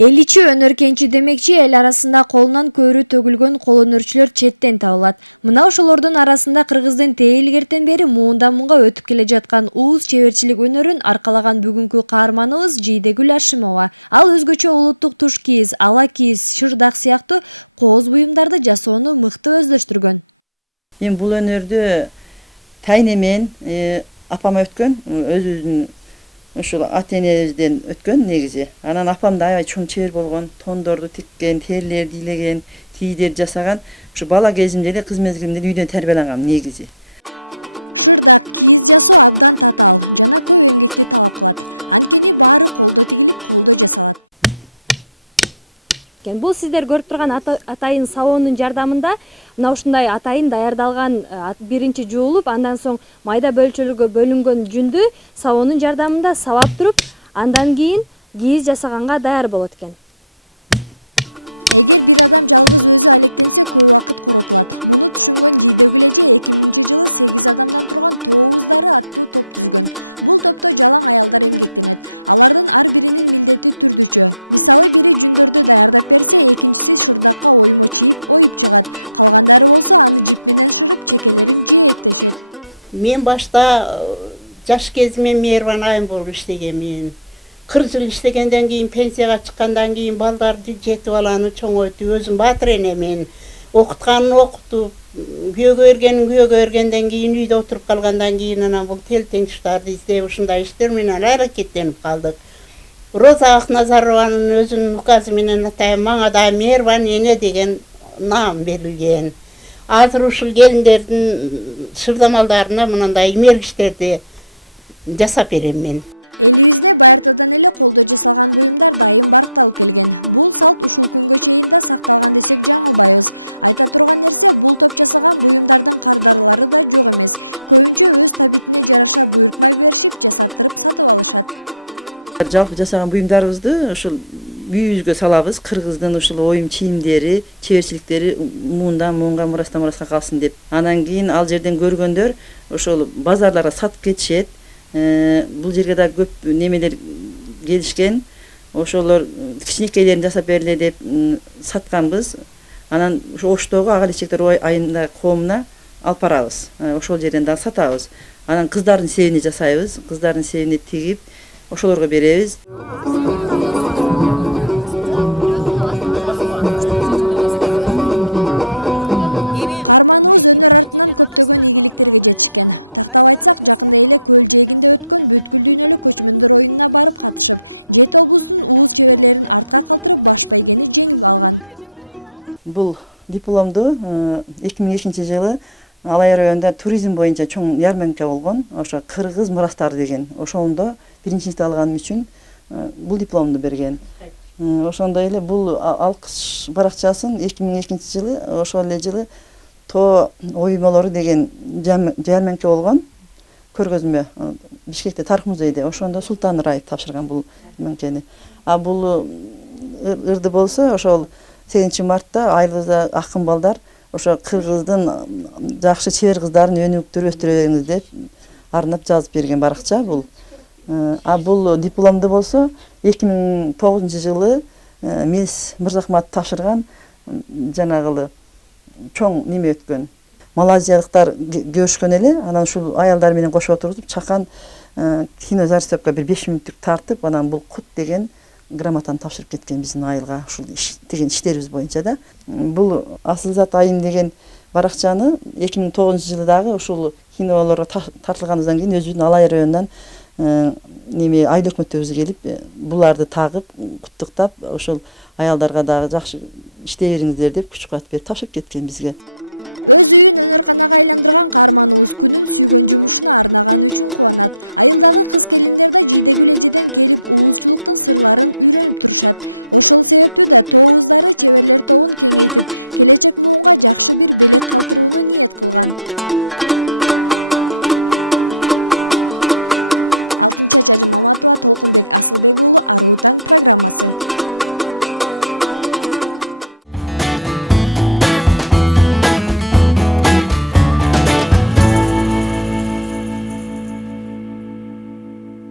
Еңбекчи өнөркүнчү демекчи эл арасында колунан көрүү төгүлгөн колөнерчилер четтен табылат. Мына ошолордун арасында Кыргыздын тээли эртеңдери муунда өтүп келе жаткан уул чеберчилик өнөрүн аркалаган бүгүнкү каарманыбыз Жийдегүл Ашимова. Ал өзгөчө улуттук туш кийиз, ала кийиз, сырдак сыяктуу кооз буюмдарды жасоону мыкты өздөштүргөн. Мен бул өнөрдү тайне менен апам өткөн, өзүбүздүн ушул ата-энебизден өткөн негизи. Анан апам да аябай чоң чебер болгон, тондорду тиккен, терилерди илеген, кийдерди жасаган. Ушу бала кезимде эле кыз мезгилимде үйдөн тарбиялангам негизи. Бул сиздер көрүп турган атайын сабондун жардамында мына ушундай атайын даярдалган биринчи жуулуп, андан соң майда бөлчөлөргө бөлүнгөн жүндү сабондун жардамында сабап туруп, андан кийин кийиз жасаганга даяр болот экен. Мен башта жаш кезиме мейрибан айым болуп иштегенмин. 40 жыл иштегенден кийин пенсияга чыккандан кийин балдарды жети баланы чоңойтуп, өзүм баатыр энемен окутканын окутуп, күйөөгө бергенден кийин үйдө отуруп калгандан кийин анан бул тел-тең иштарды издеп ушундай иштер менен аракеттенип калдык. Роза Акназарованын өзүнүн указы менен атайын мага да мейрибан эне деген наам берилген. Азыр ушул келиндердин шырдамалдарына мындай имелгичтерди жасап берем мен. Жалпы жасаган буюмдарыбызды ушул үйүбүзгө салабыз. Кыргыздын ушул оюм чийимдери, чеберчиликтери муунга мураска калсын деп. Анан кийин ал жерден көргөндөр ошол базарларга сатып кетишет. Бул жерге да көп немелер келишкен. Ошолор кичинекейлерин жасап берле деп сатканбыз. Анан ошо Оштогу ага элечектер айында коомуна алып барабыз. Ошол жерден да сатабыз. Анан кыздардын себине жасайбыз. Кыздардын себине тигип ошолорго беребиз. Бул дипломду 2002 жылы Алай районунда туризм боюнча чоң ярманка болгон. Ошо Кыргыз мурастары деген. Ошондо биринчиликти алганым үчүн бул дипломду берген. Ошондой эле бул алкыш баракчасын 2002 жылы ошол эле жылы тоо оюмолору деген жарманка болгон. Көргөзмө Бишкекте Тарых музейде. Ошондо Султан Раев тапшырган бул жарманкени. А бул ырды болсо ошол 8 мартта айылыбызда акын балдар ошо Кыргыздын жакшы чебер кыздарын өнүктүрүп өстүрө бериңиз деп арнап жазып берген баракча бул. А бул дипломду болсо 2009 жылы Мес Мырзахматов тапшырган жанагы чоң неме өткөн. Малайзиялыктар көрүшкөн эле, анан ушул аялдар менен кошо отургузуп чакан кинозарисовка бир 5 мүнөттүк тартып, анан бул кут деген грамотаны тапшырып кеткен биздин айылга ушул деген иштерибиз боюнча да. Бул Асылзат айым деген баракчаны 2009 жылы дагы ушул кинолорго тартылганыбыздан кийин өзүбүздүн Алай районунан неме айыл өкмөтүбүз келип буларды тагып, куттуктап, ошол аялдарга дагы жакшы иштей бериңиздер деп күч кубат берип тапшырып кеткен бизге.